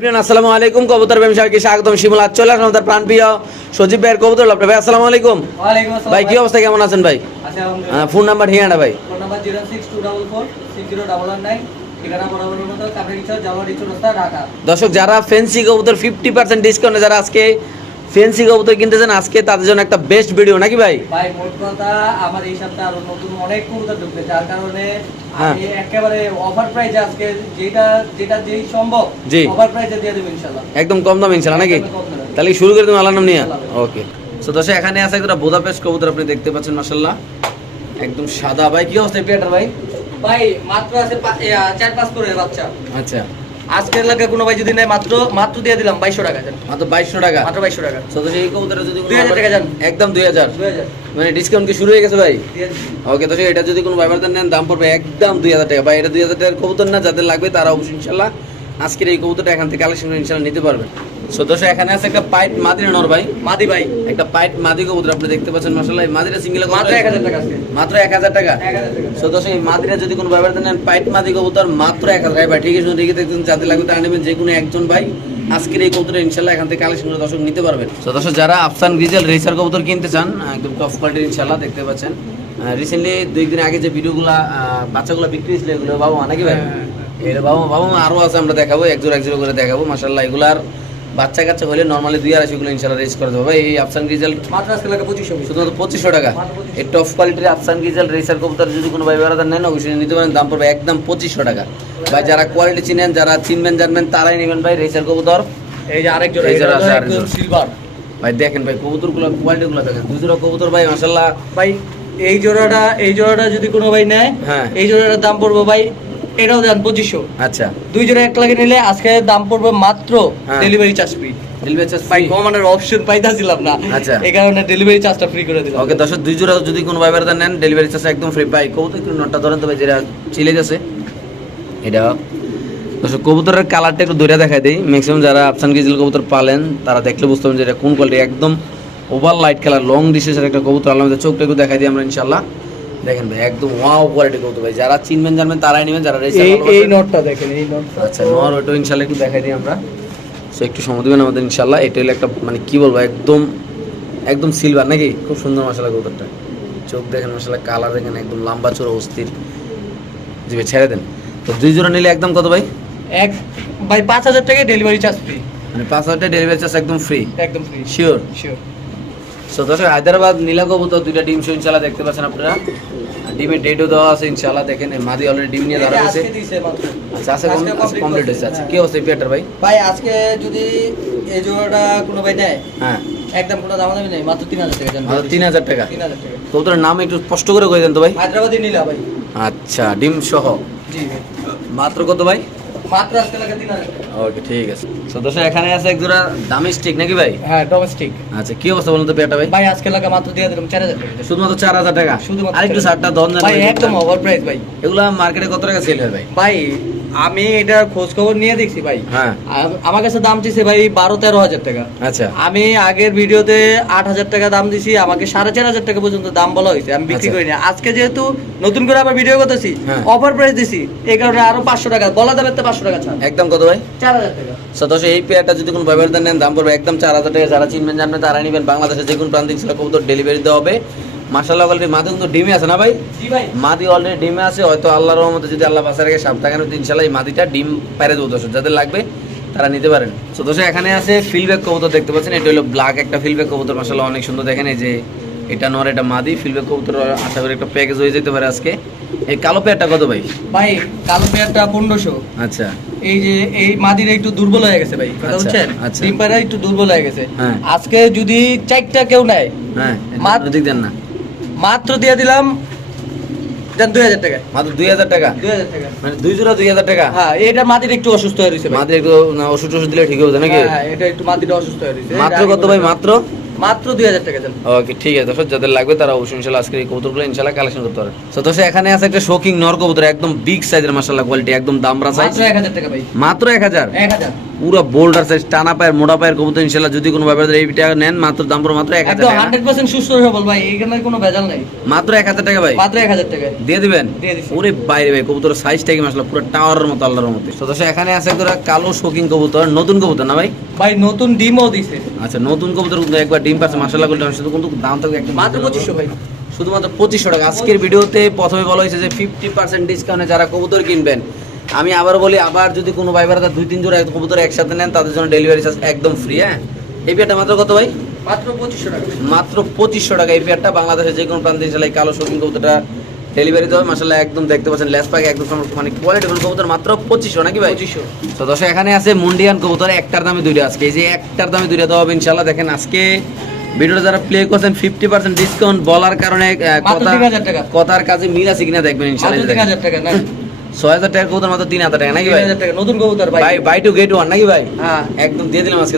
আসসালামু আলাইকুম। কবুতর ব্যবসায়ীকে স্বাগতম। শিমুল আজ চলে আসলাম প্রাণপ্রিয় সজীব ভাইয়ের কবুতর। লাভ ভাই আসসালামু আলাইকুম। ভাই কি অবস্থা? কেমন আছেন ভাই? ফোন নাম্বার ঠিকানা ভাই। Phone number zero six two double four six zero double nine ঠিকানা বরাবরের মতো কাপড় চর জামারি চৌরাস্তা ঢাকা। দর্শক যারা ফেন্সি কবুতর ফিফটি পার্সেন্ট ডিসকাউন্টে যারা আজকে ফেন্সি কবুতর কিনতেছেন আজকে তাদের জন্য একটা বেস্ট ভিডিও নাকি ভাই? ভাই মোট কথা আমার এই সপ্তাহে আরও নতুন অনেক কবুতর ঢুকবে যার কারণে হ্যাঁ। আমি একেবারে অফার প্রাইসে আজকে যেটা যেটা যেই সম্ভব জি। অফার প্রাইসে দিয়ে দেবো ইনশাল্লাহ একদম কম দাম ইনশাল্লাহ নাকি। তাহলে শুরু করে তুমি নাম নিয়ে। ওকে দর্শক এখানে আছে একটা বোদাপেস্ট কবুতর আপনি দেখতে পাচ্ছেন মাসাল্লাহ একদম সাদা। ভাই কি অবস্থা পেটার ভাই? ভাই মাত্র আছে চার পাঁচ করে বাচ্চা। আচ্ছা। আজকের লাগে কোনো ভাই যদি নেয় মাত্র মাত্র দিয়ে দিলাম বাইশশো টাকা যান মাত্র বাইশশো টাকা? মাত্র বাইশশো টাকা। তো দর্শক এই কবুতরটা যদি দুই হাজার টাকা যান। একদম দুই হাজার। দুই হাজার। মানে ডিসকাউন্ট কি শুরু হয়ে গেছে ভাই? ওকে তো এটা যদি কোনো ভাইবার নেন দাম পড়বে একদম দুই হাজার টাকা। ভাই এটা দুই হাজার টাকার কবুতর না যাদের লাগবে তারা অবশ্যই ইনশাল্লাহ আজকের এই কবুতরটা এখান থেকে কালেকশন ইনশাল্লাহ নিতে পারবেন। সো এখানে আছে একটা পাইট মাদি নর ভাই। মাদি ভাই একটা পাইট মাদি কবুতর আপনি দেখতে পাচ্ছেন সিঙ্গেল মাত্র এক হাজার টাকা আজকে। মাত্র এক হাজার টাকা? সো এই মাদিরা যদি কোনো নেন পাইট মাদি কবুতর মাত্র এক হাজার টাকা। ভাই ঠিক আছে ঠিক যাদের লাগবে তারা নেবেন যে কোনো একজন ভাই। আজকের এই কবুতর ইনশাল্লাহ এখান থেকে কালেকশন করে দর্শক নিতে পারবেন। তো দর্শক যারা আফসান গ্রিজেল রেসার কবুতর কিনতে চান একদম টপ কোয়ালিটির ইনশাল্লাহ দেখতে পাচ্ছেন। রিসেন্টলি দুই দিন আগে যে ভিডিওগুলো বাচ্চাগুলো বিক্রি হয়েছিল এগুলো বাবা নাকি ভাই? বাবা বাবা মা আরও আছে আমরা দেখাবো এক জোড়া এক জোড়া করে দেখাবো মাসাল্লাহ এগুলার বাচ্চা কাচ্চা হলে নর্মালি দুই আড়াইশোগুলো ইনশাল্লাহ রেস করে দেবো। ভাই এই আফসান পঁচিশশো শুধুমাত্র পঁচিশশো টাকা। এই টপ কোয়ালিটির আফসান গিজাল রেসার কবুতর যদি কোনো ভাই বেড়াদার নেন অবশ্যই নিতে পারেন। দাম পড়বে একদম পঁচিশশো টাকা। ভাই যারা কোয়ালিটি চিনেন যারা চিনবেন জানবেন তারাই নেবেন ভাই রেসার কবুতর। এই যে আরেক জোড়া জোড়া সিলভার ভাই দেখেন ভাই কবুতরগুলো কোয়ালিটিগুলো দেখেন। দুজোড়া কবুতর ভাই মাসাল্লাহ ভাই এই জোড়াটা এই জোড়াটা যদি কোনো ভাই নেয় হ্যাঁ। এই জোড়াটার দাম পড়বে ভাই এটাও দেন পঁচিশশো। আচ্ছা। দুই জোড়া এক লাগে নিলে আজকে দাম পড়বে মাত্র। Delivery charge free delivery charge ভাই কমানোর অপশন পাইতাছিলাম না। আচ্ছা। এই কারণে ডেলিভারি চার্জটা ফ্রি করে দিলাম। ওকে দশ দুই জোড়া যদি কোনো ভাই নেন ডেলিভারি চার্জ একদম ফ্রি ভাই কবুতর একটু নটটা ধরেন তো যেটা চিলে গেছে। এটা দর্শক কবুতরের কালারটা একটু দূরে দেখাই দিই। ম্যাক্সিমাম যারা আফসান গিজিল কবুতর পালেন তারা দেখলে বুঝতে পারবেন যে এটা কোন কোয়ালিটি একদম ওভার লাইট কালার লং ডিস্টেন্সের একটা কবুতর চোখটা একটু দেখাই দিই আমরা ইনশাল্লাহ দেখেন ভাই একদম ওয়াও কোয়ালিটি কবুতর ভাই। যারা চিনবেন জানবেন তারাই নেবেন যারা racer এই এই। নোটটা দেখেন এই নোটটা আচ্ছা নোয়ার ওইটা ইনশাল্লাহ একটু দেখাই দিই আমরা। সো একটু সময় দেবেন আমাদের ইনশাল্লাহ। এটা হলো একটা মানে কি বলব একদম একদম সিলভার নাকি? খুব সুন্দর মশলা কবুতরটা চোখ দেখেন মশলা কালার দেখেন একদম লম্বা চোরা অস্থির। জি ভাই ছেড়ে দেন। তো দুই জোড়া নিলে একদম কত ভাই? এক ভাই পাঁচ হাজার টাকা ডেলিভারি চার্জ ফ্রি মানে পাঁচ হাজার টাকা ডেলিভারি চার্জ একদম ফ্রি একদম ফ্রি শিওর শিওর সো দর্শক হায়দ্রাবাদ নীলা কবুতর দুইটা ডিম শো ইনশাল্লাহ দেখতে পাচ্ছেন আপনারা। ডিমের ডেটও দেওয়া আছে ইনশাল্লাহ দেখেন মাদি অলরেডি ডিম নিয়ে ধরা হয়েছে। আচ্ছা complete কমপ্লিট হয়েছে। আচ্ছা। কি অবস্থা পিয়াটার ভাই? ভাই আজকে যদি এই জোড়াটা কোনো ভাই নেয় হ্যাঁ। একদম কোনো দাম দামি নেই মাত্র তিন হাজার টাকা মাত্র তিন হাজার টাকা। তিন হাজার টাকা। কবুতরের নাম একটু স্পষ্ট করে কয়ে দেন তো ভাই। হায়দ্রাবাদি নীলা ভাই। আচ্ছা ডিম সহ। জি মাত্র কত ভাই? মাত্র আজকে লাগে তিন হাজার টাকা। ওকে ঠিক আছে। তো দর্শক এখানে আছে এক জোড়া দামি স্টিক নাকি ভাই? হ্যাঁ ডোমেস্টিক আচ্ছা কি অবস্থা বলুন তো পেয়াটা ভাই? ভাই আজকে লাগে মাত্র দিয়ে দিলাম চার হাজার টাকা। শুধুমাত্র চার হাজার টাকা? শুধুমাত্র আরেকটু ছাড়টা দন ভাই একদম ওভার প্রাইস ভাই। এগুলা মার্কেটে কত টাকা সেল হয় ভাই? ভাই আমি এটা খোঁজ খবর নিয়ে দেখছি ভাই। হ্যাঁ। আমার কাছে দাম দিছে ভাই বারো তেরো হাজার টাকা। আচ্ছা। আমি আগের ভিডিওতে আট হাজার টাকা দাম দিছি আমাকে সাড়ে চার হাজার টাকা পর্যন্ত দাম বলা হয়েছে আমি বিক্রি আচ্ছা। করিনি। আজকে যেহেতু নতুন করে আবার ভিডিও করতেছি হ্যাঁ। অফার প্রাইস দিছি এই কারণে আরও পাঁচশো টাকা বলা যাবে তো পাঁচশো টাকা ছাড়। একদম কত ভাই? চার হাজার টাকা। সো দর্শক এই পেয়ারটা যদি কোনো ব্যবহার নেন দাম পড়বে একদম চার হাজার টাকা। যারা চিনবেন জানবেন তারা নেবেন বাংলাদেশের যে কোনো প্রান্তিক ছিল কবুতর ডেলিভারি দেওয়া হবে। মাসাল্লাহ অলরেডি মাঝে কিন্তু ডিমে আছে না ভাই? ভাই। মাদি অলরেডি ডিমে আছে হয়তো আল্লাহর রহমতে যদি আল্লাহ বাসা রেখে সাপ্তাহে ইনশাল্লাহ এই মাদিটা ডিম পারে দেবো দর্শক যাদের লাগবে তারা নিতে পারেন। তো দর্শক এখানে আছে ফিলব্যাক কবুতর দেখতে পাচ্ছেন? এটা হলো ব্ল্যাক একটা ফিলব্যাক কবুতর মাসাল্লাহ অনেক সুন্দর দেখেন এই যে এটা নর এটা মাদি ফিলব্যাক কবুতর আশা করি একটা প্যাকেজ হয়ে যেতে পারে আজকে। এই কালো পেয়ারটা কত ভাই? ভাই কালো পেয়ারটা পনেরোশো। আচ্ছা। এই যে এই মাদিরা একটু দুর্বল হয়ে গেছে ভাই কথা আচ্ছা, বুঝছেন? আচ্ছা। ডিম পায়রা একটু দুর্বল হয়ে গেছে। হ্যাঁ। আজকে যদি চারটা কেউ নেয় হ্যাঁ দিক দেন না। মাত্র দিয়ে দিলাম দেন দুই হাজার টাকা। মাত্র দুই হাজার টাকা? দুই হাজার টাকা। মানে দুই জোড়া দুই হাজার টাকা? হ্যাঁ এটা মাদির একটু অসুস্থ হয়ে রয়েছে ভাই। একটু ওষুধ টষুধ দিলে ঠিক হবে নাকি? হ্যাঁ, এটা একটু অসুস্থ হয়ে রয়েছে। মাত্র কত ভাই মাত্র? মাত্র দুই হাজার টাকা দেন। ওকে ঠিক আছে দর্শক যাদের লাগবে তারা অবশ্যই ইনশাল্লাহ আজকে এই কবুতরগুলো ইনশাল্লাহ কালেকশন করতে পারে তো দর্শক এখানে আছে একটা শোকিং নর কবুতর একদম বিগ সাইজের মাসাল্লাহ কোয়ালিটি একদম দামরা সাইজ মাত্র এক হাজার টাকা ভাই। মাত্র এক হাজার? এক হাজার। পুরো বোল্ডার সাইজ টানা পায়ের মোটা পায়ের কবুতর ইনশাল্লাহ যদি কোনো ব্যাপারে এই টাকা নেন মাত্র দাম পড়ো মাত্র এক হাজার একদম টাকা। সুস্থ সবল ভাই এখানে কোনো ভেজাল নাই। মাত্র এক হাজার টাকা ভাই। মাত্র এক হাজার টাকা দিয়ে দিবেন? ওরে বাইরে ভাই কবুতর সাইজটা কি মাসলা পুরো টাওয়ারের মতো আল্লাহর মতো তো দর্শক এখানে আছে একটা কালো শোকিং কবুতর নতুন কবুতর না ভাই? ভাই নতুন ডিমও দিছে। আচ্ছা নতুন কবুতর কিন্তু একবার ডিম পাচ্ছে মাসাল্লাহ করলে শুধু কিন্তু দাম থাকবে একটা মাত্র পঁচিশশো ভাই। শুধুমাত্র পঁচিশশো টাকা। আজকের ভিডিওতে প্রথমে বলা হয়েছে যে ফিফটি পার্সেন্ট ডিসকাউন্টে যারা কবুতর কিনবেন আমি আবার বলি আবার যদি কোনো ভাই ভাড়া দুই তিন জোড়া কবুতর একসাথে নেন তাদের জন্য ডেলিভারি চার্জ একদম ফ্রি হ্যাঁ? এই পেয়ারটা মাত্র কত ভাই? মাত্র পঁচিশশো টাকা। মাত্র পঁচিশশো টাকা এই পেয়ারটা বাংলাদেশের যে কোনো প্রান্তে এই কালো শৌখিন কবুতরটা ডেলিভারি দেওয়া মাসাল্লাহ একদম দেখতে পাচ্ছেন লেস পাক একদম মানে কোয়ালিটি কবুতর মাত্র পঁচিশশো নাকি ভাই? পঁচিশশো। তো দর্শক এখানে আছে মুন্ডিয়ান কবুতর একটার দামে দুইটা আজকে। এই যে একটার দামে দুইটা দেওয়া হবে ইনশাল্লাহ দেখেন আজকে ভিডিওটা যারা প্লে করছেন ফিফটি পার্সেন্ট ডিসকাউন্ট বলার কারণে কথা কথার কাজে মিল আছে কিনা দেখবেন ইনশাল্লাহ তিন হাজার টাকা ছয় হাজার টাকার কবুতর মাত্র তিন হাজার টাকা নাকি ভাই? টাকা নতুন কবুতর ভাই। বাই টু গেট ওয়ান নাকি ভাই? হ্যাঁ। একদম দিয়ে দিলাম আজকে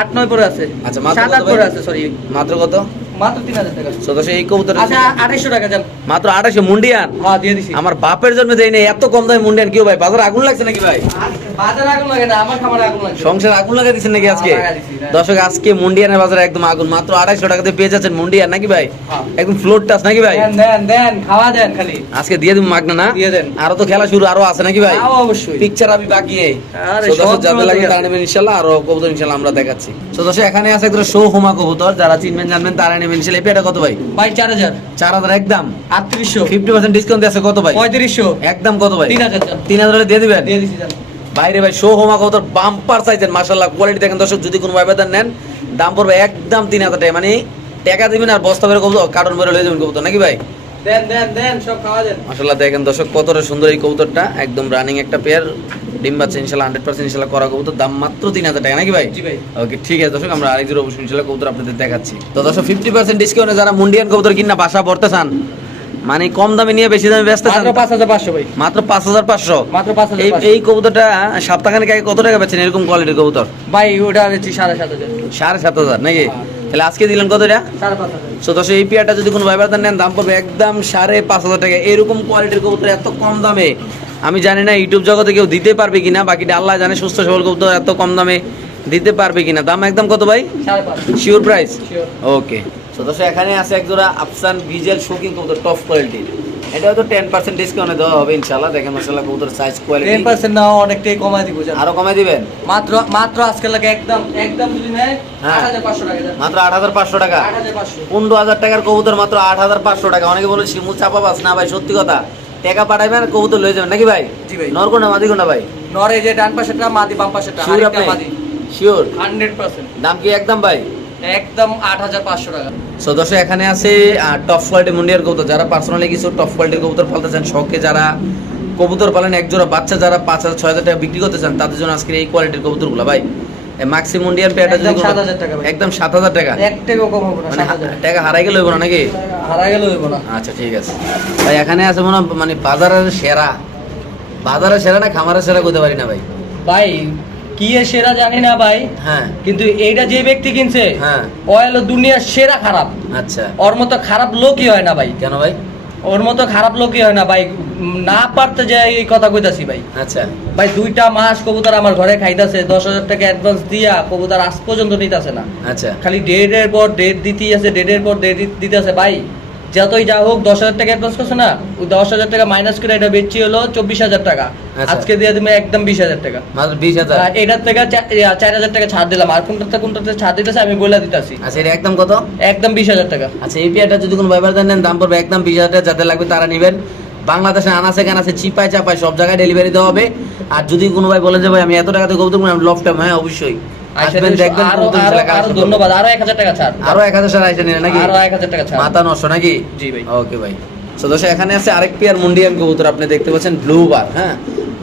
আট নয় পরে আছে। আচ্ছা, মাত্র পরে আছে সরি মাত্র কত? মাত্র তিন হাজার টাকা। তো এই কবুতর আচ্ছা আড়াইশো টাকা যান। মাত্র মুন্ডিয়ান? হ্যাঁ দিয়ে দিছি। আমার বাপের জন্য দেয় নাই এত কম দামে মুন্ডিয়ান কেউ ভাই? বাজার আগুন লাগছে নাকি ভাই? আগুন লাগে সংসার আগুন দিচ্ছেন নাকি আজকে? হ্যাঁ। দর্শক আজকে মুন্ডিয়ানের বাজারে একদম আগুন মাত্র আড়াইশো টাকাতে পেয়ে যাচ্ছেন মুন্ডিয়ান নাকি ভাই? হ্যাঁ। একদম ফ্লোর টাচ নাকি ভাই? খাওয়া দেন খালি। আজকে দিয়ে মাগনা না? আরও তো খেলা শুরু আরও আছে নাকি ভাই? অবশ্যই। পিকচার আমি বাকি এই আরে So, দর্শক সব যাদের লাগে তারা নেবেন ইনশাল্লাহ আর কবুতর ইনশাল্লাহ আমরা দেখাচ্ছি। তো দর্শক এখানে আছে একটা শো হোমা কবুতর যারা চিনবেন জানবেন তারা নেবেন ইনশাল্লাহ। কত ভাই? ভাই চার হাজার। চার হাজার একদম। আটত্রিশশো। ফিফটি পার্সেন্ট ডিসকাউন্ট আছে কত ভাই? পঁয়ত্রিশশো। একদম কত ভাই? তিন হাজার তিন হাজার দিয়ে দিবেন? দিয়ে বাইরে ভাই শো হোমা কবুতর বাম্পার সাইজের মার্শাল্লাহ কোয়ালিটি দেখেন দর্শক যদি কোনো বেতন নেন দাম পড়বে একদম তিন হাজার টাকা। মানে টাকা দিবেন আর বস্তা বের কবুতর কার্টন বের হয়ে যাবেন কবুতর নাকি ভাই? মাসাল্লাহ দেখেন দর্শক কতটা সুন্দর এই কবুতরটা একদম রানিং একটা পেয়ার ডিম বাচ্চা ইনশাল্লাহ হান্ড্রেড পার্সেন্ট ইনশাল্লাহ করা কবুতর দাম মাত্র তিন হাজার টাকা নাকি ভাই? ভাই। ওকে ঠিক আছে দর্শক আমরা আরেক জোড়া অবশ্যই ইনশাল্লাহ কবুতর আপনাদের দেখাচ্ছি। তো দর্শক ফিফটি পার্সেন্ট ডিসকাউন্টে যারা মুন্ডিয়ান কবুতর কিনা বাসা পড়তে চান মানে কম দামে নিয়ে বেশি দামে ব্যস্ত চান মাত্র পাঁচ হাজার পাঁচশো ভাই। মাত্র পাঁচ হাজার পাঁচশো? মাত্র পাঁচ হাজার এই। কবুতরটা সপ্তাহখানেক আগে কত টাকা পাচ্ছেন এরকম কোয়ালিটির কবুতর? ভাই ওটা সাড়ে সাত হাজার। সাড়ে সাত হাজার নাকি? হ্যাঁ। তাহলে আজকে দিলেন কত এটা? সাড়ে পাঁচ হাজার। সো দশ এই পেয়ারটা যদি কোনো ভাইবার নেন দাম পড়বে একদম সাড়ে পাঁচ হাজার টাকা। এরকম কোয়ালিটির কবুতর এত কম দামে। আমি জানি না ইউটিউব জগতে কেউ দিতে পারবে কিনা বাকিটা আল্লাহ জানে সুস্থ সবল কবুতর এত কম দামে দিতে পারবে কিনা? দাম একদম কত ভাই? শিওর প্রাইস ওকে সো দশ এখানে আছে এক জোড়া আফসান ভিজেল শোকিং কবুতর টপ কোয়ালিটির এটা হয়তো টেন পার্সেন্ট ডিসকাউন্টে দেওয়া হবে ইনশাল্লাহ দেখেন মাসাল্লাহ কবুতর সাইজ টেন কোয়ালিটি পার্সেন্ট না অনেকটাই কমাই দিব আরও কমাই দিবেন? মাত্র মাত্র আজকে লাগে একদম একদম যদি নেয় হ্যাঁ। আট হাজার পাঁচশো টাকা যান মাত্র আট হাজার পাঁচশো টাকা। পনেরো হাজার টাকার কবুতর মাত্র আট হাজার পাঁচশো টাকা। অনেকে বলে শিমু শিমুল চাপাবাস না ভাই সত্যি কথা। টাকা পাঠাইবেন আর কবুতর লয়ে যাবেন। নাকি ভাই? জি ভাই। নরকোনা মাদিকোনা ভাই? নরে যে ডান পাশেটা মাদি বাম পাশেটা আরেকটা মাদি। Sure hundred percent. দাম কি একদম ভাই? একদম আট হাজার পাঁচশো টাকা। সো দর্শক এখানে আছে টপ কোয়ালিটি মুন্ডিয়ার কবুতর যারা পার্সোনালি কিছু টপ কোয়ালিটির কবুতর পালতে চান শখে যারা কবুতর পালেন এক জোড়া বাচ্চা যারা পাঁচ হাজার ছয় হাজার টাকা বিক্রি করতে চান তাদের জন্য এই কোয়ালিটির কবুতরগুলো ভাই। মুন্ডিয়ার পেয়ারটা যদি একদম কোনো- 7,000 টাকা ভাই। একদম সাত হাজার টাকা। এক টাকাও কম হবে না মানে টাকা হারাই গেলে হইব না নাকি? হারা গেলে হইব না। আচ্ছা ঠিক আছে। ভাই এখানে আছে মনে মানে বাজারের সেরা। বাজারের সেরা না খামারের সেরা কইতে পারি না ভাই? ভাই কি এর সেরা জানি না ভাই হ্যাঁ। কিন্তু এইটা যে ব্যক্তি কিনছে হ্যাঁ। ও দুনিয়ার সেরা খারাপ। আচ্ছা। ওর মতো খারাপ লোকই হয় না ভাই। কেন ভাই? ওর মতো খারাপ লোকই হয় না ভাই। না পারতে যে এই কথা কইতাছি ভাই। আচ্ছা। ভাই দুইটা মাস কবুতর আমার ঘরে খাইতাছে দশ হাজার টাকা অ্যাডভান্স দিয়া কবুতর আজ পর্যন্ত নিতেছে না। আচ্ছা। খালি ডেটের পর ডেট দিতেই আছে ডেটের পর ডেট দিতে আছে ভাই। যতই যা হোক দশ হাজার টাকা অ্যাডভান্স করছে না ওই দশ হাজার টাকা মাইনাস করে এটা বেচছি হলো চব্বিশ হাজার টাকা। আচ্ছা। আজকে দিয়ে দিবে একদম বিশ হাজার টাকা। মাত্র বিশ হাজার। এটার থেকে চার হাজার টাকা ছাড় দিলাম। আর কোনটাতে কোনটাতে ছাড় দিতেছে আমি বলে দিতেছি। আচ্ছা এটা একদম কত? একদম বিশ হাজার টাকা। আচ্ছা এই পেয়ারটা যদি কোনো ব্যবহার দেন দাম পড়বে একদম বিশ হাজার টাকা। যাদের লাগবে তারা নেবেন। বাংলাদেশে আনাসে কানাসে চিপায় চাপায় সব জায়গায় ডেলিভারি দেওয়া হবে। আর যদি কোনো ভাই বলে যে ভাই আমি এত টাকাতে কবুতর আমি লফটাম হ্যাঁ অবশ্যই। আসবেন দেখবেন আরও কবুতর আরও ইনশাল্লাহ আরও collection করবেন। ধন্যবাদ আরও এক হাজার টাকা ছাড়। আরও এক হাজার সার আইসা নিলেন নাকি? আরও এক হাজার টাকা ছাড়। মাথা নষ্ট নাকি? জি ভাই। ওকে ভাই। সো দর্শক এখানে আছে আরেক পেয়ার মুন্ডিয়ান কবুতর আপনি দেখতে পাচ্ছেন ব্লু বার হ্যাঁ?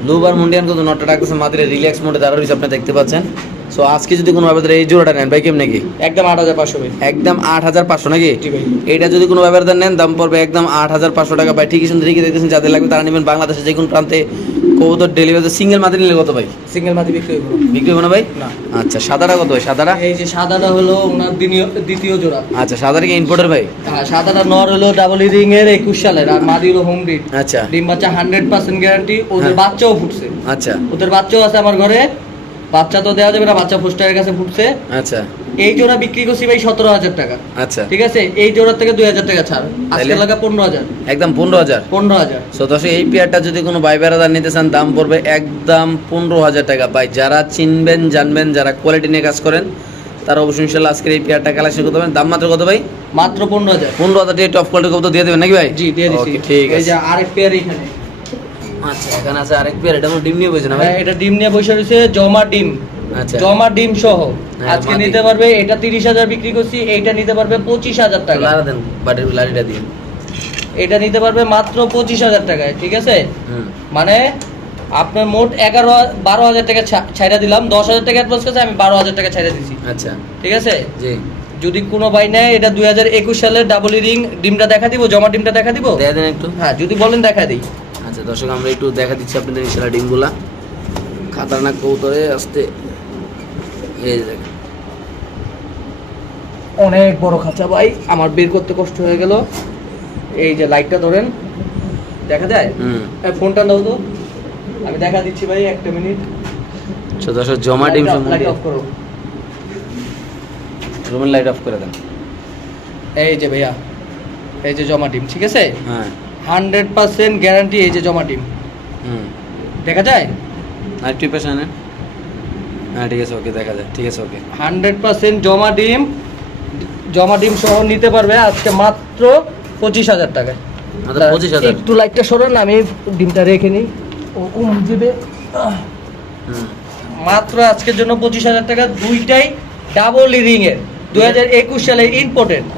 ব্লু বার মুন্ডিয়ান কবুতর নটটা ডাকতেছে মাত্র রিল্যাক্স মোডে দাঁড়া রয়েছে আপনি দেখতে পাচ্ছেন। সো আজকে যদি কোনো এই জোড়াটা নেন ভাই কেমন একদম আট হাজার পাঁচশো একদম আট হাজার পাঁচশো নাকি? এইটা যদি কোনো নেন দাম পড়বে একদম আট হাজার পাঁচশো টাকা। ভাই ঠিকই সুন্দর ঠিকই দেখতেছেন যাদের লাগবে তারা নেবেন বাংলাদেশের যে কোনো প্রান্তে। কবুতর ডেলিভারি সিঙ্গেল মাদি নিলে কত ভাই? সিঙ্গেল মাদি বিক্রি হইব। বিক্রি হবে না ভাই? না। আচ্ছা সাদাটা কত ভাই? সাদাটা? এই যে সাদাটা হলো ওনার দ্বিতীয়- জোড়া। আচ্ছা সাদাটা কি ইম্পোর্টার ভাই? হ্যাঁ, সাদাটা নর হলো ডাবল রিং এর একুশ সালের আর মাদি হলো হোম ব্রিড আচ্ছা। ডিম বাচ্চা হান্ড্রেড পার্সেন্ট গ্যারান্টি ওদের হ্যাঁ। বাচ্চাও ফুটছে। আচ্ছা। ওদের বাচ্চাও আছে আমার ঘরে। বাচ্চা তো দেওয়া যাবে না বাচ্চা ফুস্টারের কাছে ফুটছে। আচ্ছা। এই জোড়া বিক্রি করছি ভাই সতেরো হাজার টাকা। আচ্ছা। ঠিক আছে? এই জোড়ার থেকে দুই হাজার টাকা ছাড়। আজকে লাগা পনেরো হাজার। একদম পনেরো হাজার। পনেরো হাজার। সো দর্শক এই পেয়ারটা যদি কোনো বাই বেড়াদার নিতে চান দাম পড়বে একদম পনেরো হাজার টাকা। ভাই যারা চিনবেন জানবেন যারা কোয়ালিটি নিয়ে কাজ করেন তারা অবশ্যই ইনশাল্লাহ আজকের এই পেয়ারটা কালেকশন করতে পারেন দাম মাত্র কত ভাই? মাত্র পনেরো হাজার। পনেরো হাজার টপ কোয়ালিটি কত দিয়ে দেবেন নাকি ভাই? জি দিয়ে দিচ্ছি ঠিক এই আছে। আরেক পেয়ার এখানে। আচ্ছা এখানে আছে আরেক পেয়ার এটা ডিম নিয়ে বলছে না ভাই? হ্যাঁ, এটা ডিম নিয়ে বসে রয়েছে জমা ডিম। জমা ডিম সহ। হ্যাঁ, আজকে নিতে পারবে এটা তিরিশ হাজার বিক্রি করছি এইটা নিতে পারবে পঁচিশ হাজার টাকা। দেন বাটির লারিটা দিয়ে। এটা নিতে পারবে মাত্র পঁচিশ হাজার টাকায় ঠিক আছে? মানে আপনার মোট এগারো বারো হাজার টাকা ছা- ছাইড়া দিলাম দশ হাজার টাকা অ্যাডভান্স করছে আমি বারো হাজার টাকা ছাইড়া দিছি। আচ্ছা। ঠিক আছে? জি। যদি কোনো বাই নেয় এটা দুই হাজার একুশ সালের ডাবল রিং ডিমটা দেখা দিব জমা ডিমটা দেখা দিব? দেয়া দেন একটু। হ্যাঁ যদি বলেন দেখা দিই। আচ্ছা দর্শক আমরা একটু দেখা দিচ্ছি আপনাদের ইনশাল্লাহ ডিমগুলা। খাতারনাক কৌতরে আসতে এই দেখেন। অনেক বড় খাঁচা ভাই আমার বের করতে কষ্ট হয়ে গেল। এই যে লাইটটা ধরেন দেখা যায়? এই ফোনটা দাও তো। আমি দেখা দিচ্ছি ভাই একটা মিনিট সো দর্শক জমা ডিম লাইট অফ করো। রুমের লাইট অফ করে দেন। এই যে ভাইয়া এই যে জমা ডিম ঠিক আছে? হ্যাঁ। হান্ড্রেড পার্সেন্ট গ্যারান্টি এই যে জমা ডিম। হুম। দেখা যায়? আর একটু পেশা নেন। হ্যাঁ ঠিক আছে ওকে দেখা যায় ঠিক আছে ওকে। হান্ড্রেড পার্সেন্ট জমা ডিম জমা ডিম সহ নিতে পারবে আজকে মাত্র পঁচিশ হাজার টাকায়। পঁচিশ হাজার। একটু লাইটটা সরান আমি ডিমটা রেখে নিই। ও কম দেবে। মাত্র আজকের জন্য পঁচিশ হাজার টাকা দুইটাই ডাবল ইরিংয়ের 2021 সালে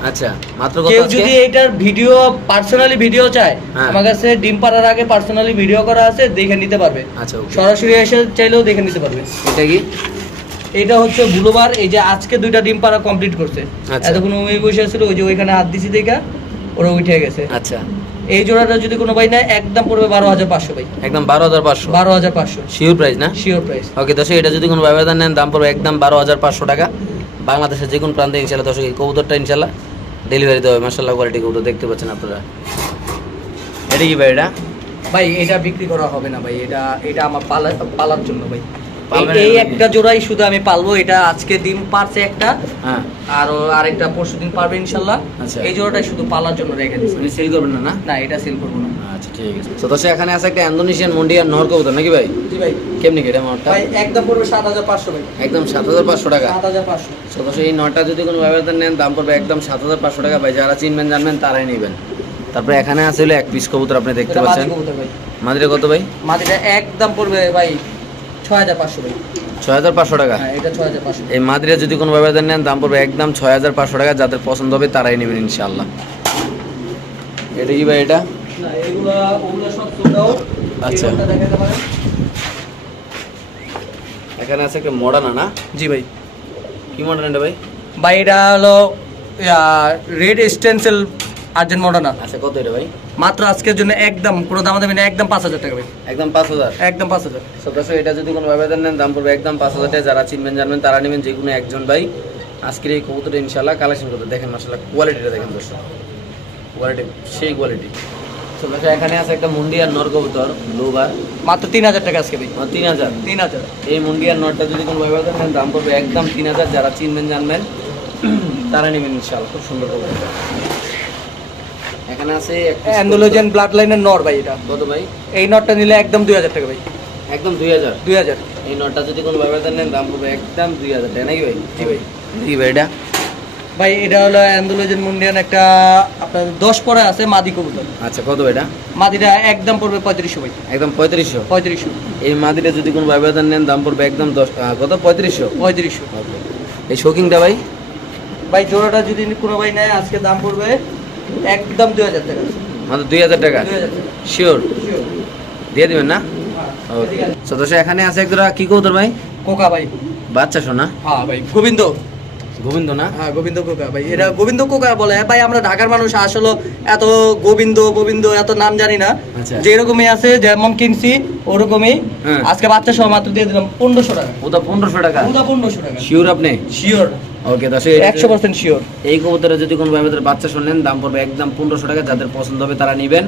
আচ্ছা মাত্র কত কেউ যদি এটার ভিডিও পার্সোনালি ভিডিও চায় হ্যাঁ। আমার কাছে ডিম পাড়ার আগে পার্সোনালি ভিডিও করা আছে দেখে নিতে পারবে। আচ্ছা সরাসরি এসে চাইলেও দেখে নিতে পারবে। এটা কি? এটা হচ্ছে এই যে আজকে দুইটা ডিম পাড়া কমপ্লিট করছে। আচ্ছা। এতক্ষণ উমি বসে ওই যে ওইখানে হাত দিছি দেখা ওরা উঠে গেছে। আচ্ছা। এই জোড়াটা যদি কোনো ভাই নেয় একদম পড়বে বারো হাজার পাঁচশো ভাই। একদম বারো হাজার পাঁচশো। বারো হাজার পাঁচশো। শিওর প্রাইস না? শিওর প্রাইস ওকে দশ এটা যদি কোনো ব্যবধান নেন দাম পড়বে একদম বারো হাজার পাঁচশো টাকা। বাংলাদেশের যে কোনো প্রান্তে ইনশাল্লাহ দর্শক এই কবুতরটা ইনশাল্লাহ ডেলিভারি দেওয়া হবে। মার্শাল্লাহ কোয়ালিটি কবুতর দেখতে পাচ্ছেন আপনারা। এটা কি ভাই এটা? ভাই এটা বিক্রি করা হবে না ভাই এটা এটা আমার পালা পালার জন্য ভাই। এই- একটা জোড়াই শুধু আমি পালবো এটা আজকে ডিম পারছে একটা হ্যাঁ। আর আরেকটা পরশু দিন পারবে ইনশাল্লাহ। আচ্ছা। এই জোড়াটাই শুধু পালার জন্য রেখে দিচ্ছি সেল করবেন না না? না এটা সেল করব না। আচ্ছা ঠিক আছে। তো দর্শক এখানে আছে একটা ইন্দোনেশিয়ান মন্ডিয়ার নহর কবুতর নাকি ভাই? জি ভাই। কেমনি কেটে নটটা ভাই একদম পড়বে সাত হাজার পাঁচশো ভাই। একদম সাত হাজার পাঁচশো টাকা। সাত হাজার পাঁচশো। তো দর্শক এই নটটা যদি কোনো ব্যবধান নেন দাম পড়বে একদম সাত হাজার পাঁচশো টাকা। ভাই যারা চিনবেন জানবেন তারাই নেবেন। তারপরে এখানে আছে হলো এক পিস কবুতর আপনি দেখতে পাচ্ছেন। কবুতর ভাই। মাদিরে কত ভাই? একদম পড়বে ভাই ছয় হাজার পাঁচশো ভাই ছয় হাজার পাঁচশো টাকা? হ্যাঁ এটা ছয় হাজার পাঁচশো। এই মাদিরে যদি কোনো ব্যবধান নেন দাম পড়বে একদম ছয় হাজার পাঁচশো টাকা যাদের পছন্দ হবে তারাই নেবেন ইনশাল্লাহ এটা কি ভাই এটা। আচ্ছা। এখানে আছে একটা মডার্ন না জি ভাই। কি মডার্ন এটা ভাই? ভাই এটা হলো রেড স্টেন্সেল আর্জেন্ট মডার্না আচ্ছা কত এটা ভাই? মাত্র আজকের জন্য একদম কোনো দাম দেবেন একদম পাঁচ হাজার টাকা একদম পাঁচ হাজার? একদম পাঁচ হাজার। সদস্য এটা যদি কোনো ব্যবধান নেন দাম পড়বে একদম পাঁচ হাজার টাকা। যারা চিনবেন জানবেন তারা নেবেন যে কোনো একজন ভাই আজকের এই কবুতরটা ইনশাল্লাহ কালেকশন করতে দেখেন মাসাল্লাহ কোয়ালিটিটা দেখেন দর্শক। কোয়ালিটি সেই কোয়ালিটি এখানে আছে একটা মুন্ডিয়ার নর কবুতর ব্লুবার মাত্র তিন হাজার টাকা আজকে ভাই। তিন হাজার? তিন হাজার। এই মুন্ডিয়ার নটটা যদি কোনো ব্যবধান নেন দাম পড়বে একদম তিন হাজার। যারা চিনবেন জানবেন তারা নেবেন ইনশাল্লাহ খুব সুন্দর কবুতর। এখানে আছে অ্যান্ডোলোজেন ব্লাড লাইনের নর ভাই এটা। কত ভাই? এই নটটা নিলে একদম দুই হাজার টাকা ভাই। একদম দুই হাজার? দুই হাজার। এই নটটা যদি কোনো ব্যবধান নেন দাম পড়বে একদম দুই হাজার টাকা নাকি ভাই? জি ভাই। জি ভাই এটা? ভাই এটা হলো অ্যান্ডোলোজেন মুন্ডিয়ান একটা আপনার দশ পরে আছে মাদি কবুতর। আচ্ছা কত এটা? মাদিটা একদম পড়বে পঁয়ত্রিশশো ভাই। একদম পঁয়ত্রিশশো? পঁয়ত্রিশশো। এই মাদিটা যদি কোনো ব্যবধান নেন দাম পড়বে একদম দশ কত? পঁয়ত্রিশশো? পঁয়ত্রিশশো। এই শোকিংটা ভাই? ভাই জোড়াটা যদি কোনো ভাই নেয় আজকে দাম পড়বে একদম দুই হাজার টাকা। মাত্র দুই হাজার টাকা? শিওর দিয়ে দিবেন না? হ্যাঁ, ঠিক আছে। সদস্য এখানে আছে একটা কি কৌতর ভাই? কোকা ভাই। বাচ্চা শোনা হ্যাঁ ভাই গোবিন্দ। গোবিন্দ না? হ্যাঁ গোবিন্দ কোকা ভাই। এটা গোবিন্দ কোকা বলে। ভাই আমরা ঢাকার মানুষ আসলে এত গোবিন্দ গোবিন্দ এত নাম জানি না। আচ্ছা। যেরকমই আছে যেমন কিনছি ওরকমই। হ্যাঁ। আজকে বাচ্চা সহ মাত্র দিয়ে দিলাম পনেরোশো টাকা। ওটা পনেরোশো টাকা? পুরো পনেরোশো টাকা। শিওর আপনি? শিওর ওকে দর্শক একশো পার্সেন্ট শিওর এই কবুতরে যদি কোনো ভাই বাচ্চা শুনলেন দাম পড়বে একদম পনেরোশো টাকা যাদের পছন্দ হবে তারা নেবেন।